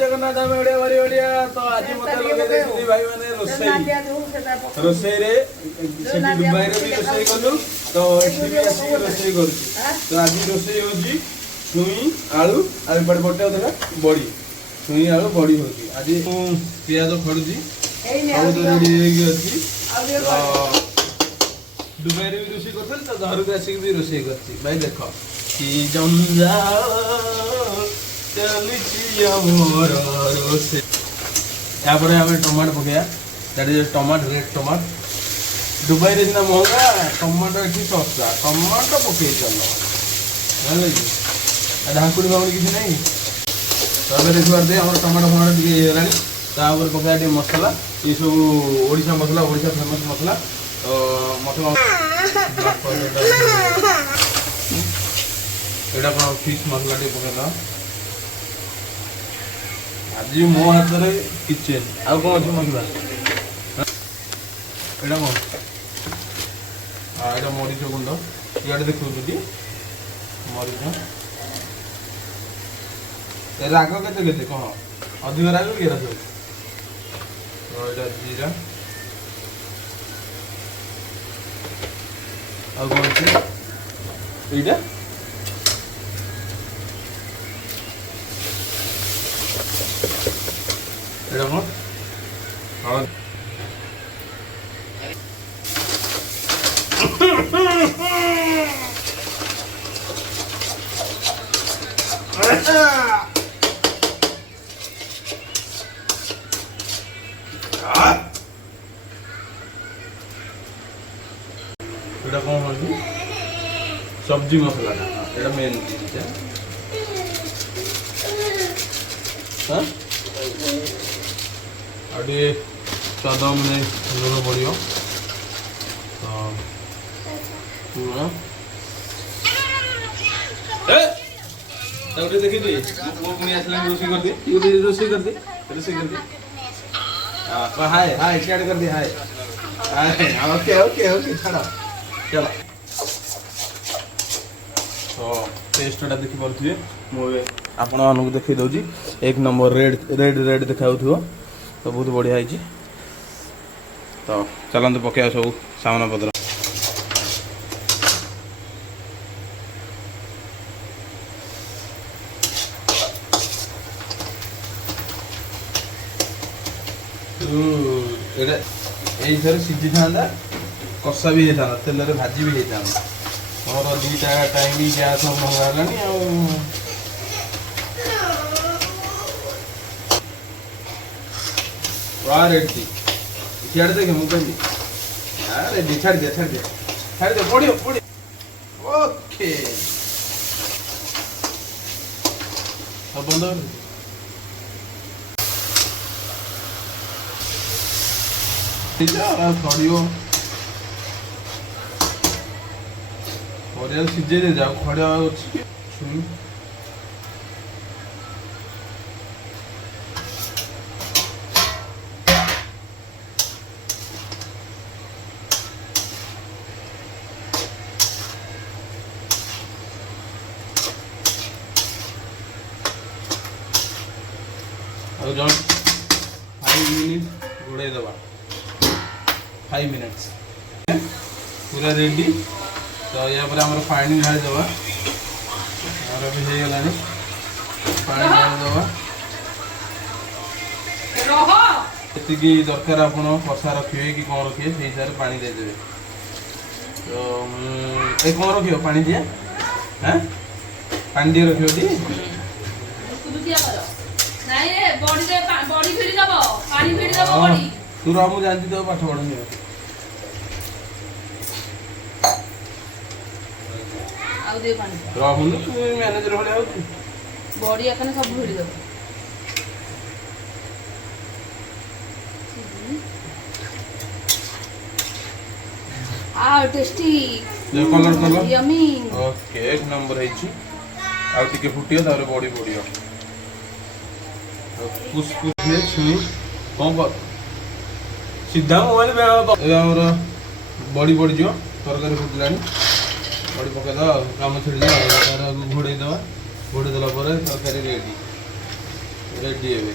जगन्नाथ हम ओडिया भारी ओडिया तो आज मते लगे देखि भाई माने रोसई रे सेठी दुबई रे भी रोसई कलु तो एठी भी आसी रोसई करछि तो आज रोसई होजी छुई आलू आ बड़ बटे देखा बड़ी छुई आलू बड़ी होजी आज प्याज फड़ुजी सब तो रेडी हेगी अछि दुबई रे भी रोसई करथल तो घर के आसी भी रोसई करछि भाई देखो कि जंजा चलिछि हमर रोसई या पर हमें टमाटर पकाया दैट इज टमाटर रेड टमाटर दुबई रे ना महंगा टमाटर एठी सस्ता टमाटर पके चलो जानले कि ढाकुड़ी बाबू किसी नहीं तबे देखबार दे हमर टमाटर फमाटर दिके हेलानी ता ऊपर पकाया दे मसाला ये सब ओडिसा मसाला ओडिसा फेमस मसाला तो मसाला एटा कोन फिश मसाला दे पकाला आज मो हाथ रे किचन आ कोन अछि मसाला एटा कोन आ एटा मरीच गुंड इयाडे देखु दीदी मरीच ए राग केते केते कह अधिक राग के राग तो एटा जीरा आ कोन अछि एटा एटा कोन हां एटा कौन होगी सब्जी मसाला एटा मेन चीज है हां अडी कदम में लूण पड़ियो तो पूरा ए तबरे देखि दे वो पुनी आसले रोसी कर दे ये रोसी कर दे हां हाय हाय स्टार्ट कर दे हाय ओके ओके ओके छाड़ा चलो तो टेस्टटा देखि परथिए मो आपण मानक देखि दउजी एक नंबर रेड रेड रेड देखाउथो तो बहुत बढ़िया है तो चलते पकड़ा सब सामना पत्र ये सीझी था कषा भी होता तेल भाजी भी होता मोर दीटा टाइम गैस महंगा है रेडी इाड़े देखे मुझे रेडी छाड़ दे पड़ो ओके सब बंद खड़िया सीझे दे जाओ खड़िया जस्ट 5 मिनट घोड़े दबा 5 मिनट्स पूरा रेडी तो या पर हमर पानी ढाल दबा और अभी हे गलानी पानी ढाल दबा रहो एति की दरकार आपण कसा रखिए कि कोन रखिए सेही सारे पानी दे देबे तो ए कोन रखियो पानी दिया हैं पानी दे रखियो दी कुदु दिया करो नहीं रे बॉडी फिरी दबो पानी फिरी दबो बॉडी तू रामू जानती तो पाठ पढनी आउ दे पानी रामू तू मैनेजर होले आउ बॉडी एकने सब फिरी दबो आ टेस्टी ये कलर यमी ओके एक नंबर है छी आ टिके फुटियो तारे बॉडी बॉडी कुछ ये छुई कौन कर सीधा मोबाइल में हमर बॉडी बॉडी जो तरकारी फुटलानी बॉडी पका दा काम छड़ी दा घोड़े दवा घोड़े दला पर तरकारी रेडी ରେଡ଼ି ଏବେ